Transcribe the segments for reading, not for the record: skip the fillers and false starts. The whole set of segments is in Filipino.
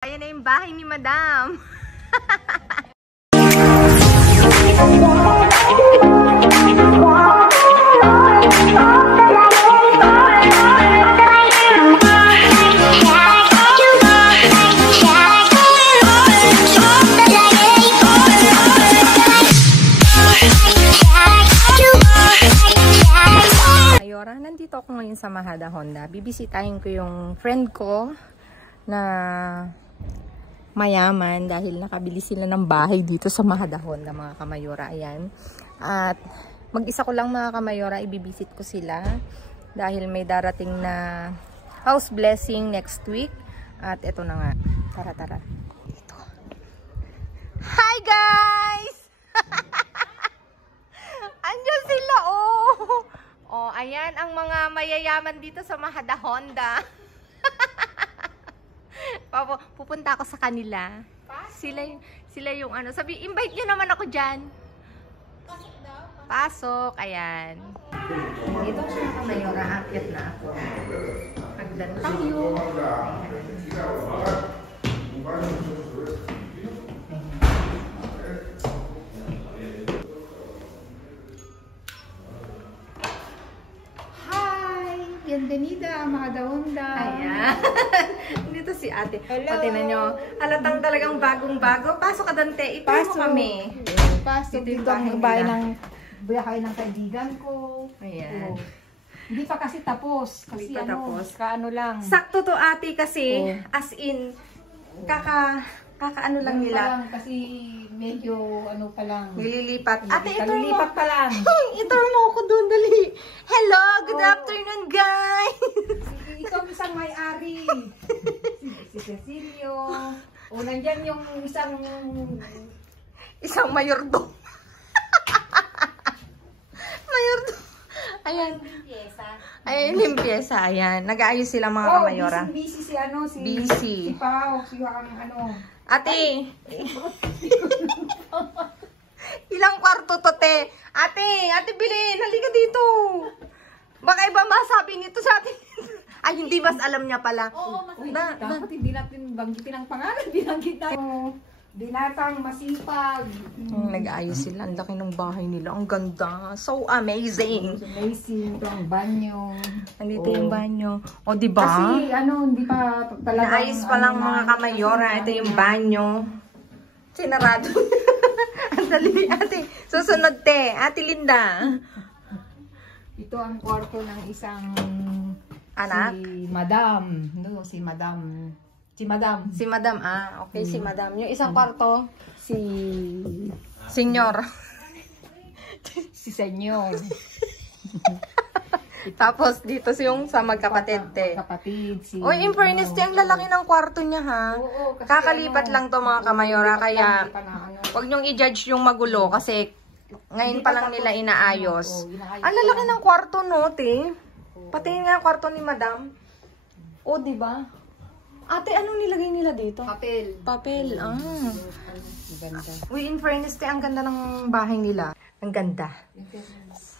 Ayan na yung bahay ni Madam. Ayora, nandito ako ngayon sa Mahada Honda. Bibisitahin ko yung friend ko na mayaman dahil nakabili sila ng bahay dito sa Mahada Honda, mga kamayora. Ayan. At mag-isa ko lang, mga kamayora, ibibisit ko sila dahil may darating na house blessing next week. At eto na nga. Tara, tara. Dito. Hi guys! Andiyan sila, oh! Oh, ayan ang mga mayayaman dito sa Mahada Honda. Pupunta ako sa kanila. Sila yung ano. Sabi, invite nyo naman ako dyan. Pasok daw. Pasok. Ayan. Dito siya na Mayora. Akyat na ako. Hagdan tayo. Bienvenida, Mahada Honda. Ayan. Dito si ate. Hello. Pati na nyo. Halatang talagang bagong-bago. Pasok ka, Dante. Ipasok kami. Pasok dito ang bahay ng kaibigan ko. Ayan. Hindi pa kasi tapos. Kasi hindi pa tapos. Kaano lang. Sakto to ate kasi as in kakaano lang nila. Kasi medyo ano pa lang. Nililipat. Ate, ito nililipat pa lang. Ito mo ako doon, dali. Hello, good afternoon, guys. Ito ang isang may-ari. Si Cecilio. O, nandyan yung isang mayordo. Mayordo. Ayan. Ayan, limpiesa. Ayan. Nag-aayos sila, mga kamayora. Busy si busy. Si Pao. Si ano. Ate. Ilang kwarto to, te? Ate bilhin. Halika dito. Baka iba masabi nito sa atin. Ay, hindi, mas alam niya pala. Oo, dapat hindi natin banggitin ang pangalan. Binanggit na. Binatang masipag. Nag-aayos sila. Ang laki ng bahay nila. Ang ganda. So amazing. Amazing. Ito ang banyo. Nandito yung banyo. O, diba? Kasi, hindi pa talaga. Naayos pa lang, mga kamayora. Ito yung banyo. Sinarado. Ang dali, ate. Susunod, te. Ate Linda. Ito ang kwarto ng isang anak? Si Madam. No, si Madam. Si Madam. Si Madam, okay, si Madam. Yung isang kwarto, si Senyor. Si Senyor. Tapos dito yung sa magkapatid, te. Magkapatid. Oy, in fairness, ang lalaki ng kwarto niya, ha? Oo, kasi kakalipat lang to, mga kamayora, kaya wag niyong i-judge yung magulo kasi ngayon pa lang nila inaayos. Ang lalaki ng kwarto, no, te? Pati nga yung kwarto ni Madam. O, diba? Ate, anong nilagay nila dito? Papel. Papel, Ganda. Uy, in fairness, te, ang ganda ng bahay nila. Ang ganda.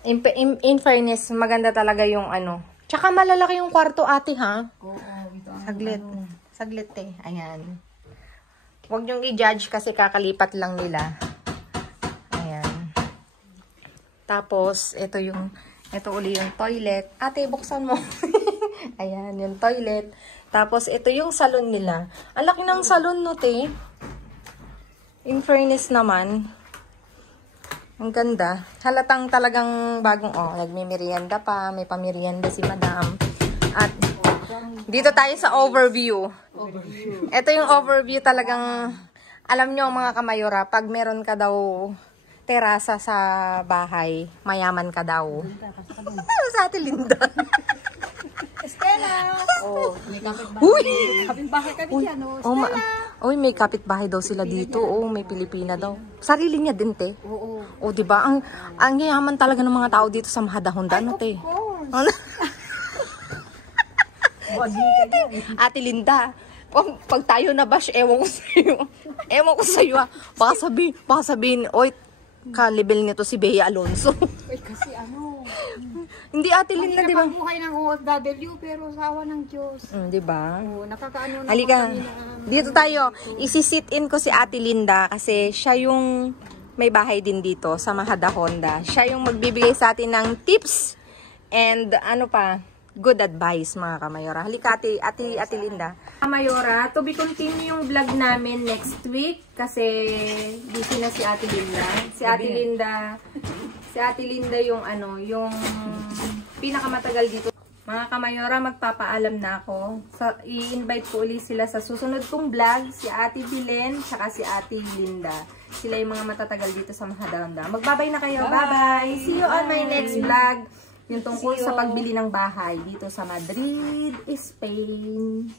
In fairness, maganda talaga yung ano. Tsaka malalaki yung kwarto, ate, ha? Oo, ito. Saglit. Saglit, te. Ayan. Huwag niyong i-judge kasi kakalipat lang nila. Ayan. Tapos, ito uli yung toilet. Ate, buksan mo. Ayan, yung toilet. Tapos, ito yung salon nila. Ang laki ng salon, no, te? In fairness naman, ang ganda. Halatang talagang bagong, nagmimerienda pa. May pamerienda si Madam. At, dito tayo sa overview. Ito yung overview talagang, alam nyo mga kamayora, pag meron ka daw terasa sa bahay, mayaman ka daw. Sa Ate Linda. Stella! Oh, may kapitbahay. Uy! Kapitbahay ka din yan, Stella! Uy, may kapitbahay daw sila dito. May Pilipina daw. Sarili niya din, te. Oo. O, diba? Ang yayaman talaga ng mga tao dito sa Mahada Honda, no, te? Of course. Ate Linda, pag tayo na bash, ewan ko sa'yo. Ewan ko sa'yo, ha. Baka sabihin, oy, ka-level nito si Bea Alonso. Kasi Hindi Ate Linda, di ba? Mahirap ang buhay ng OFW pero sa awa ng Diyos. Di ba? Oo, nakakaano na Halika. Dito tayo. Isi-sit in ko si Ate Linda kasi siya yung may bahay din dito sa Mahada Honda. Siya yung magbibigay sa atin ng tips and ano pa, good advice mga kamayora. Halika Ate Linda. Kamayora, to be continue yung vlog namin next week kasi busy na si Ate Linda. Si Ate Linda yung ano, yung pinakamatagal dito. Mga kamayora, magpapaalam na ako. I-invite ko ulit sila sa susunod kong vlog, si Ate Bilen, saka si Ate Linda. Sila yung mga matatagal dito sa Mahada Honda. Magbabay na kayo. Bye-bye! See you on my next vlog. Yung tungkol sa pagbili ng bahay dito sa Madrid, Spain.